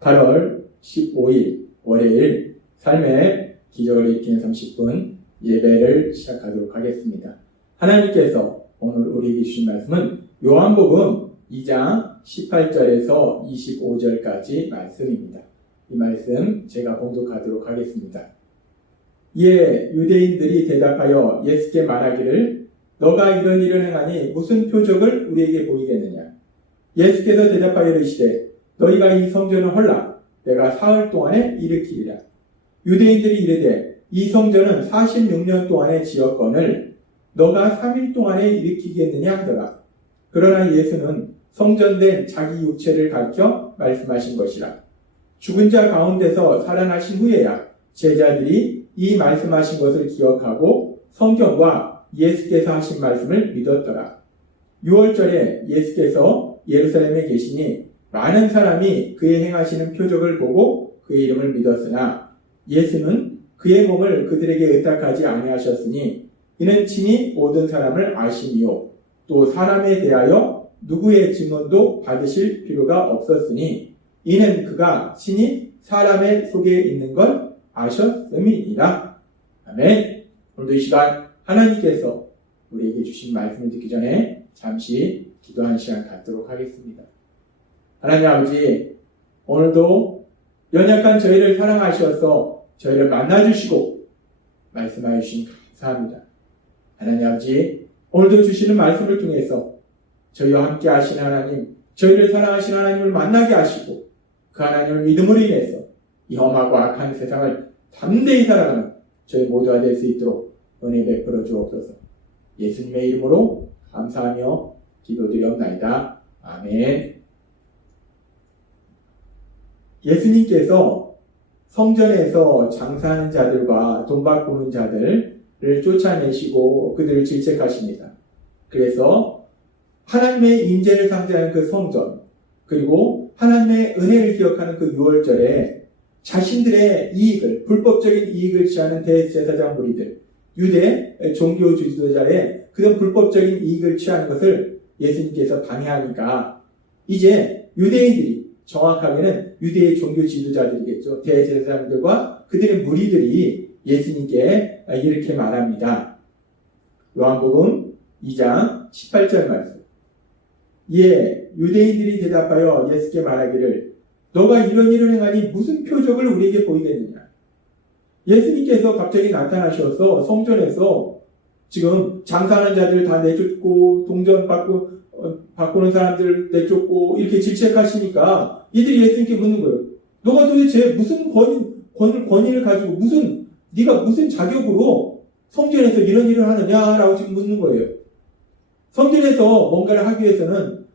8월 15일 월요일 삶의 기적을 일으키는 30분 예배를 시작하도록 하겠습니다. 하나님께서 오늘 우리에게 주신 말씀은 요한복음 2장 18절에서 25절까지 말씀입니다. 이 말씀 제가 봉독하도록 하겠습니다. 이에 유대인들이 대답하여 예수께 말하기를 너가 이런 일을 행하니 무슨 표적을 우리에게 보이겠느냐. 예수께서 대답하여 이르시되 너희가 이 성전을 헐라 내가 사흘 동안에 일으키리라. 유대인들이 이르되 이 성전은 46년 동안에 지었거늘 너가 3일 동안에 일으키겠느냐 하더라. 그러나 예수는 성전된 자기 육체를 가리켜 말씀하신 것이라. 죽은 자 가운데서 살아나신 후에야 제자들이 이 말씀하신 것을 기억하고 성경과 예수께서 하신 말씀을 믿었더라. 6월절에 예수께서 예루살렘에 계시니 많은 사람이 그의 행하시는 표적을 보고 그의 이름을 믿었으나 예수는 그의 몸을 그들에게 의탁하지 아니하셨으니 이는 친히 모든 사람을 아시니요 또 사람에 대하여 누구의 증언도 받으실 필요가 없었으니 이는 그가 친히 사람의 속에 있는 걸 아셨음이니라. 아멘. 오늘도 이 시간 하나님께서 우리에게 주신 말씀을 듣기 전에 잠시 기도하는 시간 갖도록 하겠습니다. 하나님 아버지, 오늘도 연약한 저희를 사랑하셔서 저희를 만나주시고 말씀하여 주신 감사합니다. 하나님 아버지, 오늘도 주시는 말씀을 통해서 저희와 함께 하시는 하나님, 저희를 사랑하시는 하나님을 만나게 하시고 그 하나님을 믿음으로 인해서 이 험하고 악한 세상을 담대히 살아가는 저희 모두가 될 수 있도록 은혜 베풀어 주옵소서. 예수님의 이름으로 감사하며 기도드리옵나이다. 아멘. 예수님께서 성전에서 장사하는 자들과 돈 바꾸는 자들을 쫓아내시고 그들을 질책하십니다. 그래서 하나님의 임재를 상징하는 그 성전, 그리고 하나님의 은혜를 기억하는 그 6월절에 자신들의 이익을, 불법적인 이익을 취하는 대제사장 무리들, 유대 종교 지도자의 그런 불법적인 이익을 취하는 것을 예수님께서 방해하니까 이제 유대인들이, 정확하게는 유대의 종교 지도자들이겠죠. 대제사장들과 그들의 무리들이 예수님께 이렇게 말합니다. 요한복음 2장 18절 말씀. 이에 유대인들이 대답하여 예수께 말하기를 너가 이런 일을 행하니 무슨 표적을 우리에게 보이겠느냐. 예수님께서 갑자기 나타나셔서 성전에서 지금 장사하는 자들 다 내쫓고 동전 바꾸는 사람들 내쫓고 이렇게 질책하시니까 이들이 예수님께 묻는 거예요. 너가 도대체 무슨 권위를 가지고 네가 무슨 자격으로 성전에서 이런 일을 하느냐라고 지금 묻는 거예요. 성전에서 뭔가를 하기 위해서는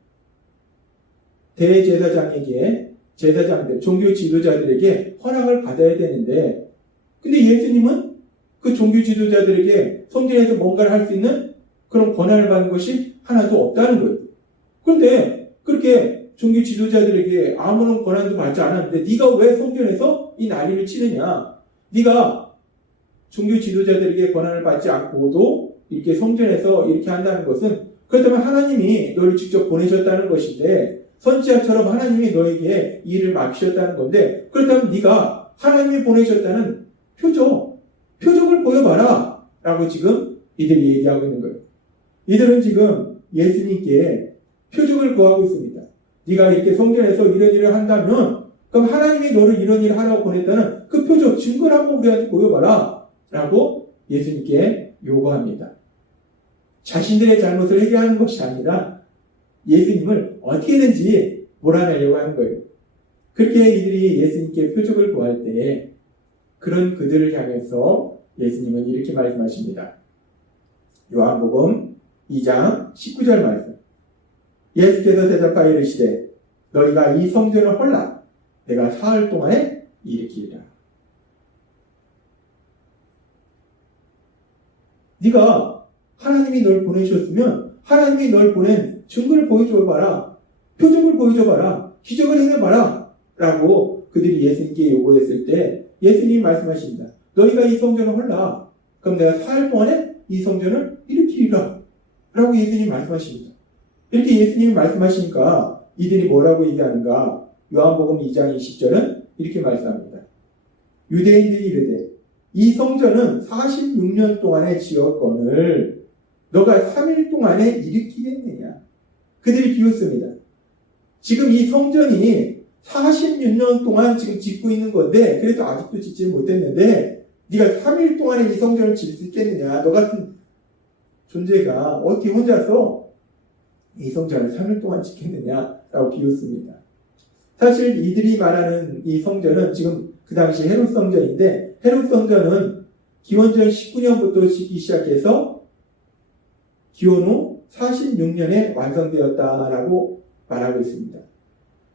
대제사장에게, 제사장들, 종교 지도자들에게 허락을 받아야 되는데, 근데 예수님은 그 종교 지도자들에게 성전에서 뭔가를 할 수 있는 그런 권한을 받는 것이 하나도 없다는 거예요. 그런데 그렇게 종교 지도자들에게 아무런 권한도 받지 않았는데 네가 왜 성전에서 이 난리를 치느냐. 네가 종교 지도자들에게 권한을 받지 않고도 이렇게 성전에서 이렇게 한다는 것은 그렇다면 하나님이 너를 직접 보내셨다는 것인데 선지자처럼 하나님이 너에게 이 일을 맡기셨다는 건데 그렇다면 네가 하나님이 보내셨다는 표적을 보여봐라 라고 지금 이들이 얘기하고 있는 거예요. 이들은 지금 예수님께 표적을 구하고 있습니다. 네가 이렇게 성전에서 이런 일을 한다면 그럼 하나님이 너를 이런 일을 하라고 보냈다는 그 표적, 증거를 한번 우리한테 보여봐라 라고 예수님께 요구합니다. 자신들의 잘못을 해결하는 것이 아니라 예수님을 어떻게든지 몰아내려고 하는 거예요. 그렇게 이들이 예수님께 표적을 구할 때 그런 그들을 향해서 예수님은 이렇게 말씀하십니다. 요한복음 2장 19절 말씀. 예수께서 대답하여 이르시되 너희가 이 성전을 헐라 내가 사흘 동안에 일으키리라. 네가 하나님이 널 보내셨으면 하나님이 널 보낸 증거를 보여줘봐라. 표적을 보여줘봐라. 기적을 행해봐라. 라고 그들이 예수님께 요구했을 때 예수님이 말씀하십니다. 너희가 이 성전을 헐라. 그럼 내가 사흘 동안에 이 성전을 일으키리라. 라고 예수님이 말씀하십니다. 이렇게 예수님이 말씀하시니까 이들이 뭐라고 얘기하는가? 요한복음 2장 20절은 이렇게 말씀합니다. 유대인들이 이르되 이 성전은 46년 동안의 지었건을 너가 3일 동안에 일으키겠느냐. 그들이 비웃습니다. 지금 이 성전이 46년 동안 지금 짓고 있는 건데 그래도 아직도 짓지 못했는데 네가 3일 동안에 이 성전을 짓을 수 있겠느냐. 너 같은 존재가 어떻게 혼자서 이 성전을 3일 동안 짓겠느냐라고 비웃습니다. 사실 이들이 말하는 이 성전은 지금 그 당시 헤롯 성전인데 헤롯 성전은 기원전 19년부터 짓기 시작해서 기원 후 46년에 완성되었다라고 말하고 있습니다.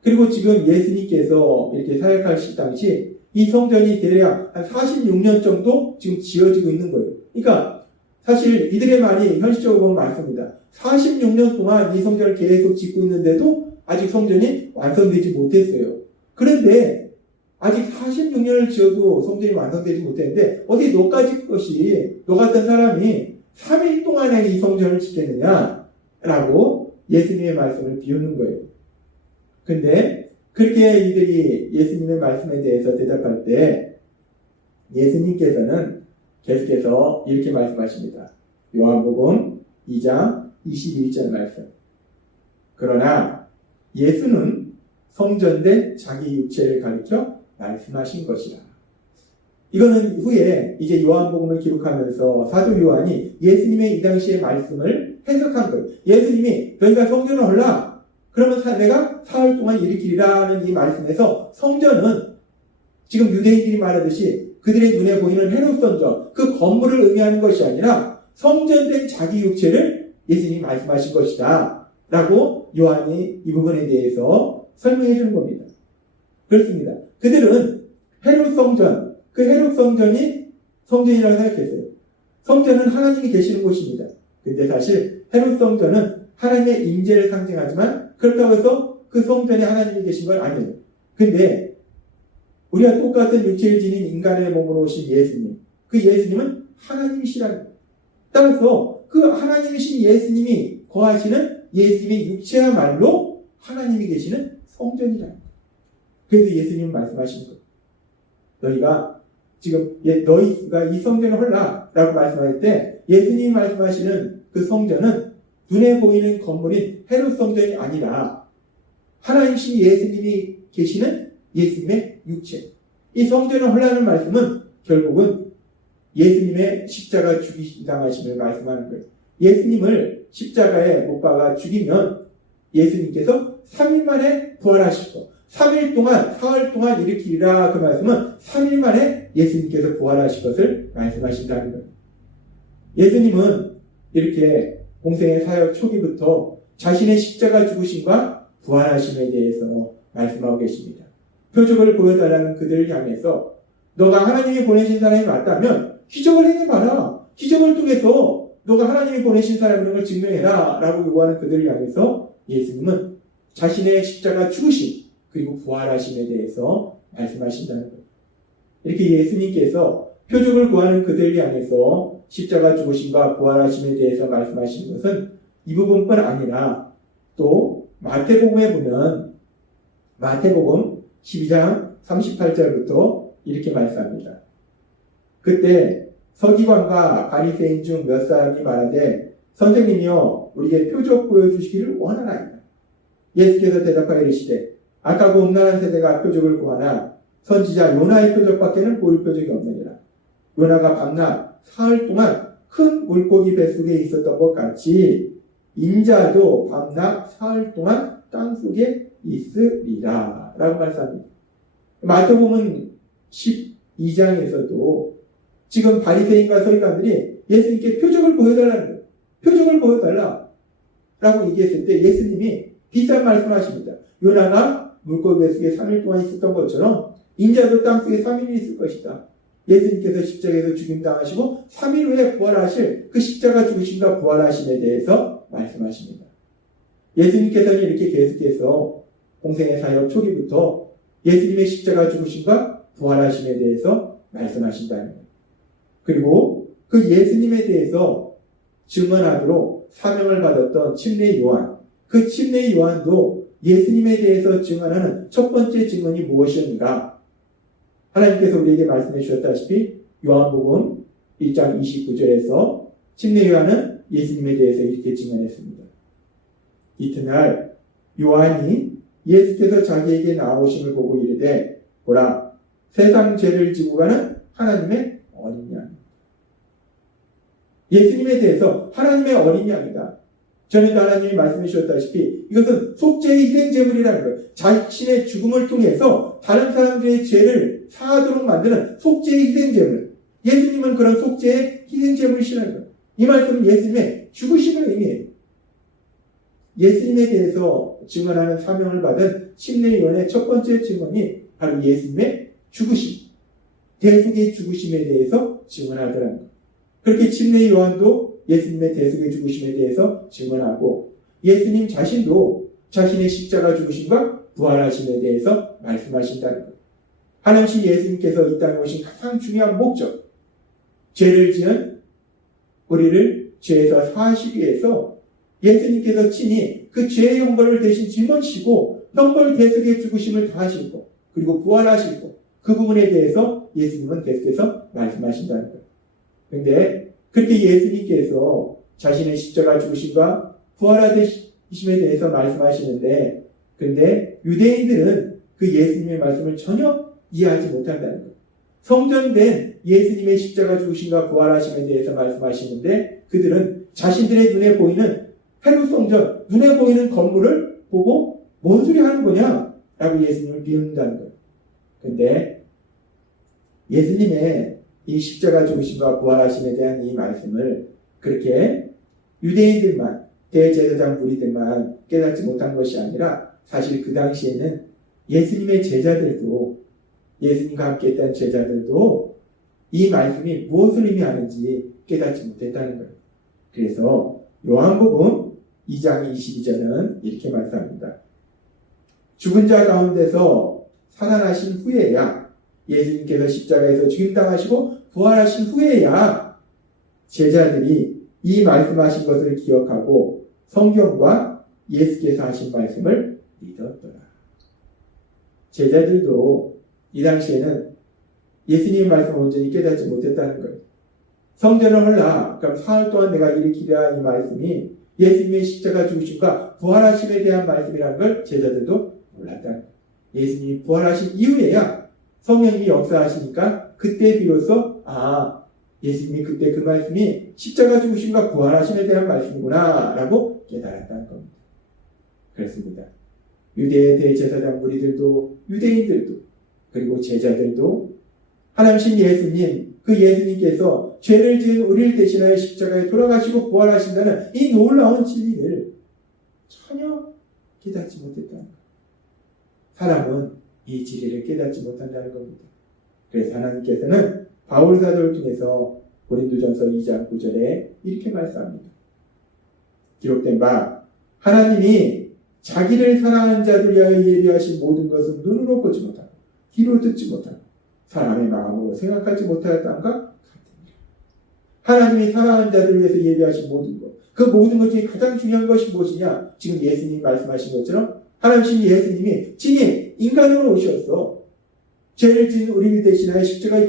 그리고 지금 예수님께서 이렇게 사역하실 당시 이 성전이 대략 한 46년 정도 지금 지어지고 있는 거예요. 그러니까 사실 이들의 말이 현실적으로 보면 맞습니다. 46년 동안 이 성전을 계속 짓고 있는데도 아직 성전이 완성되지 못했어요. 그런데 아직 46년을 지어도 성전이 완성되지 못했는데 어디 너까지 것이 너 같은 사람이 3일 동안에 이 성전을 짓겠느냐라고 예수님의 말씀을 비우는 거예요. 근데 그렇게 이들이 예수님의 말씀에 대해서 대답할 때 예수님께서는 계속해서 이렇게 말씀하십니다. 요한복음 2장 21절 말씀. 그러나 예수는 성전된 자기 육체를 가리켜 말씀하신 것이라. 이거는 후에 이제 요한복음을 기록하면서 사도 요한이 예수님의 이 당시의 말씀을 해석한 거예요. 예수님이 너희가 성전을 헐라. 그러면 내가 사흘 동안 일으키리라는 이 말씀에서 성전은 지금 유대인들이 말하듯이 그들의 눈에 보이는 헤롯 성전, 그 건물을 의미하는 것이 아니라 성전된 자기 육체를 예수님이 말씀하신 것이다. 라고 요한이 이 부분에 대해서 설명해 주는 겁니다. 그렇습니다. 그들은 헤롯 성전, 그 헤롯 성전이 성전이라고 생각했어요. 성전은 하나님이 계시는 곳입니다. 근데 사실 헤롯 성전은 하나님의 임재를 상징하지만 그렇다고 해서 그 성전에 하나님이 계신 건 아니에요. 근데 우리가 똑같은 육체를 지닌 인간의 몸으로 오신 예수님, 그 예수님은 하나님이시라는 거예요. 따라서 그 하나님이신 예수님이 거하시는 예수님의 육체야말로 하나님이 계시는 성전이라는 거예요. 그래서 예수님은 말씀하시는 거예요. 너희가 지금 너희가 이 성전을 헐라 라고 말씀할 때 예수님이 말씀하시는 그 성전은 눈에 보이는 건물인 헤롯 성전이 아니라 하나님이신 예수님이 계시는 예수님의 육체. 이 성전을 헐라는 말씀은 결국은 예수님의 십자가 죽이당하심을 말씀하는 거예요. 예수님을 십자가에 못 박아 죽이면 예수님께서 3일 만에 부활하실 것. 3일 동안, 사흘 동안 일으키리라 그 말씀은 3일 만에 예수님께서 부활하실 것을 말씀하신다는 거예요. 예수님은 이렇게 공생의 사역 초기부터 자신의 십자가 죽으심과 부활하심에 대해서 말씀하고 계십니다. 표적을 보여달라는 그들을 향해서 너가 하나님이 보내신 사람이 맞다면 기적을 행해봐라. 기적을 통해서 너가 하나님이 보내신 사람이라는 걸 증명해라 라고 요구하는 그들을 향해서 예수님은 자신의 십자가 죽으심 그리고 부활하심에 대해서 말씀하신다는 거예요. 이렇게 예수님께서 표적을 구하는 그들을 향해서 십자가 죽으심과 부활하심에 대해서 말씀하시는 것은 이 부분뿐 아니라 또 마태복음에 보면 마태복음 12장 38절부터 이렇게 말씀합니다. 그때 서기관과 바리새인 중 몇 사람이 말하되 선생님이여 우리에게 표적 보여주시기를 원하나이다. 예수께서 대답하여 이르시되 악하고 음란한 세대가 표적을 구하나 선지자 요나의 표적밖에는 보일 표적이 없느니라. 요나가 밤낮 사흘 동안 큰 물고기 뱃속에 있었던 것 같이 인자도 밤낮 사흘 동안 땅속에 있으리라 라고 말씀합니다. 마태복음 12장에서도 지금 바리새인과 서기관들이 예수님께 표적을 보여달라는 거예요. 표적을 보여달라 라고 얘기했을 때 예수님이 비슷한 말씀하십니다. 요나가 물고기 뱃속에 3일 동안 있었던 것처럼 인자도 땅속에 3일이 있을 것이다. 예수님께서 십자가에서 죽임당하시고 3일 후에 부활하실 그 십자가 죽으심과 부활하심에 대해서 말씀하십니다. 예수님께서는 이렇게 계속해서 공생의 사역 초기부터 예수님의 십자가 죽으심과 부활하심에 대해서 말씀하신다는 거예요. 그리고 그 예수님에 대해서 증언하도록 사명을 받았던 침례 요한, 그 침례 요한도 예수님에 대해서 증언하는 첫 번째 증언이 무엇이었는가? 하나님께서 우리에게 말씀해 주셨다시피 요한복음 1장 29절에서 침례 요한은 예수님에 대해서 이렇게 증언했습니다. 이튿날 요한이 예수께서 자기에게 나오심을 보고 이르되 보라 세상 죄를 지고 가는 하나님의 어린 양. 예수님에 대해서 하나님의 어린 양이다. 전에도 하나님이 말씀해 주셨다시피 이것은 속죄의 희생제물이라는 거예요. 자신의 죽음을 통해서 다른 사람들의 죄를 사하도록 만드는 속죄의 희생제물. 예수님은 그런 속죄의 희생제물이시라는 거예요. 이 말씀은 예수님의 죽으심을 의미해요. 예수님에 대해서 증언하는 사명을 받은 침례요한의 첫 번째 증언이 바로 예수님의 죽으심, 대속의 죽으심에 대해서 증언하더라는 거예요. 그렇게 침례요한도 예수님의 대속의 죽으심에 대해서 증언하고 예수님 자신도 자신의 십자가 죽으심과 부활하심에 대해서 말씀하신다는 거예요. 하나님 예수님께서 이 땅에 오신 가장 중요한 목적, 죄를 지은 우리를 죄에서 사하시기 위해서 예수님께서 친히 그 죄의 형벌을 대신 짊어지시고 형벌 대속의 죽으심을 다하시고 그리고 부활하시고 그 부분에 대해서 예수님은 계속해서 말씀하신다는 거예요. 그런데 그렇게 예수님께서 자신의 십자가 죽으심과 부활하심에 대해서 말씀하시는데 그런데 유대인들은 그 예수님의 말씀을 전혀 이해하지 못한다는 거예요. 성전된 예수님의 십자가 죽으심과 부활하심에 대해서 말씀하시는데 그들은 자신들의 눈에 보이는 헤롯 성전, 눈에 보이는 건물을 보고 뭔 소리 하는 거냐? 라고 예수님을 비웃는다는 거예요. 그런데 예수님의 이 십자가 죽으심과 부활하심에 대한 이 말씀을 그렇게 유대인들만, 대제사장 무리들만 깨닫지 못한 것이 아니라 사실 그 당시에는 예수님의 제자들도, 예수님과 함께 했던 제자들도 이 말씀이 무엇을 의미하는지 깨닫지 못했다는 거예요. 그래서 요한복음 2장 22절은 이렇게 말씀합니다. 죽은 자 가운데서 살아나신 후에야 예수님께서 십자가에서 죽임당하시고 부활하신 후에야 제자들이 이 말씀하신 것을 기억하고 성경과 예수께서 하신 말씀을 믿었더라. 제자들도 이 당시에는 예수님의 말씀을 온전히 깨닫지 못했다는 거예요. 성전을 헐라. 그럼 사흘 동안 내가 일으키라 이 말씀이 예수님의 십자가 죽으심과 부활하심에 대한 말씀이라는 걸 제자들도 몰랐다는 거예요. 예수님이 부활하신 이후에야 성령님이 역사하시니까 그때 비로소 예수님이 그때 그 말씀이 십자가 죽으심과 부활하심에 대한 말씀이구나 라고 깨달았다는 겁니다. 그렇습니다. 유대의 대제사장 무리들도 유대인들도 그리고 제자들도 하나님 예수님 그 예수님께서 죄를 지은 우리를 대신하여 십자가에 돌아가시고 부활하신다는 이 놀라운 진리를 전혀 깨닫지 못했다는 거예요. 사람은 이 진리를 깨닫지 못한다는 겁니다. 그래서 하나님께서는 바울 사도를 통해서 고린도전서 2장 9절에 이렇게 말씀합니다. 기록된 바 하나님이 자기를 사랑하는 자들 위하여 예비하신 모든 것은 눈으로 보지 못하고 귀로 듣지 못하고 사람의 마음으로 생각하지 못하였다는가 같으니라. 하나님이 사랑하는 자들 위해서 예비하신 모든 것, 그 모든 것 중에 가장 중요한 것이 무엇이냐? 지금 예수님이 말씀하신 것처럼 하나님 예수님이 친히 인간으로 오셔서 죄를 지은 우리를 대신하여 십자가에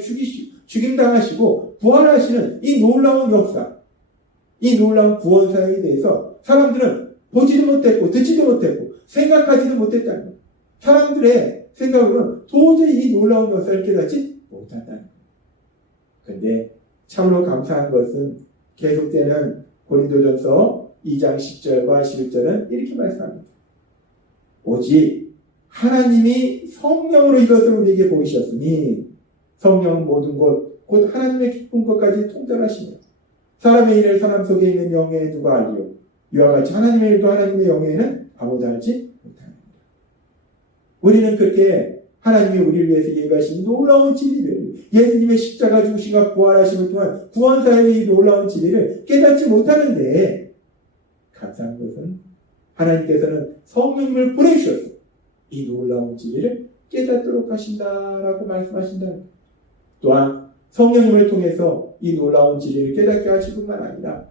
죽임당하시고 부활하시는 이 놀라운 역사, 이 놀라운 구원 사역에 대해서 사람들은 보지도 못했고 듣지도 못했고 생각하지도 못했다는 거예요. 사람들의 생각으로는 도저히 이 놀라운 역사를 깨닫지 못한다는 거예요. 그런데 참으로 감사한 것은 계속되는 고린도전서 2장 10절과 11절은 이렇게 말씀합니다. 오직 하나님이 성령으로 이것을 우리에게 보이셨으니 성령은 모든 것, 곧 하나님의 기쁜 것까지 통달하시며 사람의 일을 사람 속에 있는 영에 누가 알리요? 이와 같이 하나님의 일도 하나님의 영에는 아무도 알지 못합니다. 우리는 그렇게 하나님이 우리를 위해서 예비하신 놀라운 진리를, 예수님의 십자가 죽으심과 부활하심을 통한 구원사역의 놀라운 진리를 깨닫지 못하는데 감사한 것은 하나님께서는 성령님을 보내주셔서 이 놀라운 진리를 깨닫도록 하신다라고 말씀하신다는 거예요. 또한 성령님을 통해서 이 놀라운 진리를 깨닫게 하실 뿐만 아니라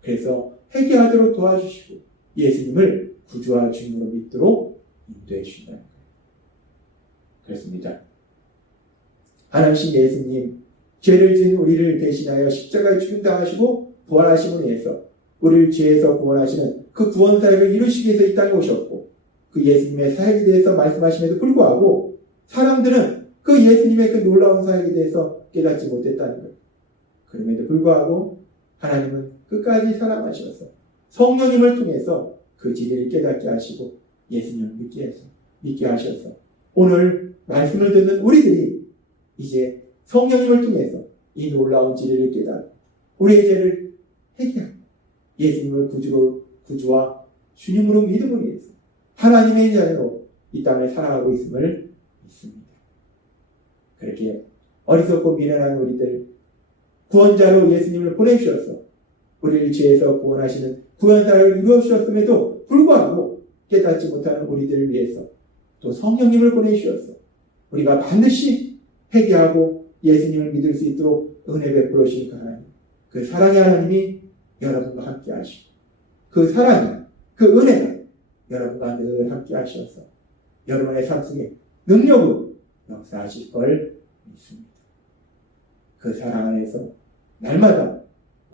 그래서 회개하도록 도와주시고 예수님을 구주와 주님으로 믿도록 인도해 주신다는 거예요. 그렇습니다. 하나님 예수님, 죄를 지은 우리를 대신하여 십자가에 죽임당하시고 부활하심을 위해서 우리를 죄에서 구원하시는 그 구원 사역을 이루시기 위해서 이 땅에 오셨고, 그 예수님의 사역에 대해서 말씀하심에도 불구하고 사람들은 그 예수님의 그 놀라운 사역에 대해서 깨닫지 못했다는 거예요. 그럼에도 불구하고 하나님은 끝까지 사랑하셔서 성령님을 통해서 그 진리를 깨닫게 하시고 예수님을 믿게 하셔서 오늘 말씀을 듣는 우리들이 이제 성령님을 통해서 이 놀라운 진리를 깨닫고 우리의 죄를 회개하고 예수님을 구주와 주님으로 믿음을 위해서 하나님의 자녀로 이 땅을 살아가고 있음을 믿습니다. 그렇게 어리석고 미련한 우리들 구원자로 예수님을 보내주셔서 우리를 죄에서 구원하시는 구원사를 이루어주셨음에도 불구하고 깨닫지 못하는 우리들을 위해서 또 성령님을 보내주셔서 우리가 반드시 회개하고 예수님을 믿을 수 있도록 은혜 베풀어 주신 그 하나님, 그 사랑의 하나님이 여러분과 함께 하시고 그 사랑이, 그 은혜가 여러분과 늘 함께 하셔서 여러분의 삶 속에 능력으로 역사하실 걸 믿습니다. 그 사랑 안에서 날마다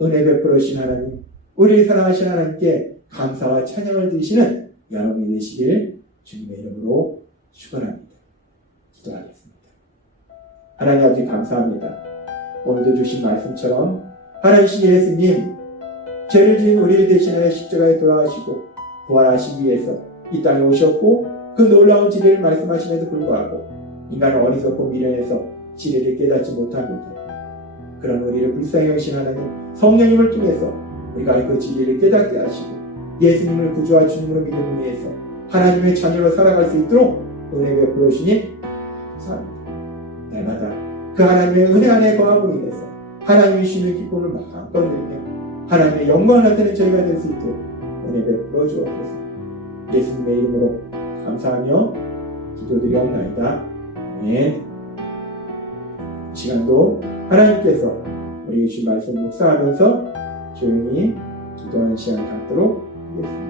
은혜 베풀어 주신 하나님, 우리를 사랑하신 하나님께 감사와 찬양을 드리시는 여러분이 되시길 주님의 이름으로 축원합니다. 기도하겠습니다. 하나님 아버지 감사합니다. 오늘도 주신 말씀처럼 하나님이신 예수님, 죄를 지은 우리를 대신하여 십자가에 돌아가시고 부활하시기 위해서 이 땅에 오셨고 그 놀라운 진리를 말씀하심에도 불구하고 인간은 어리석고 미련해서 진리를 깨닫지 못합니다. 그런 우리를 불쌍히 여기신 하나님, 성령님을 통해서 우리가 그 진리를 깨닫게 하시고 예수님을 구주와 주님으로 믿음을 위해서 하나님의 자녀로 살아갈 수 있도록 은혜 베풀어 주시니 감사합니다. 날마다 그 하나님의 은혜 안에 거함으로 인해서 하나님이 주시는 기쁨을 마음껏 누리며 하나님의 영광을 나타내는 저희가 될 수 있도록 은혜 베풀어 주옵소서. 예수님의 이름으로 감사하며 기도드리옵나이다. 아멘. 이 시간도 하나님께서 우리 주신 말씀 묵상하면서 조용히 기도하는 시간 갖도록 하겠습니다.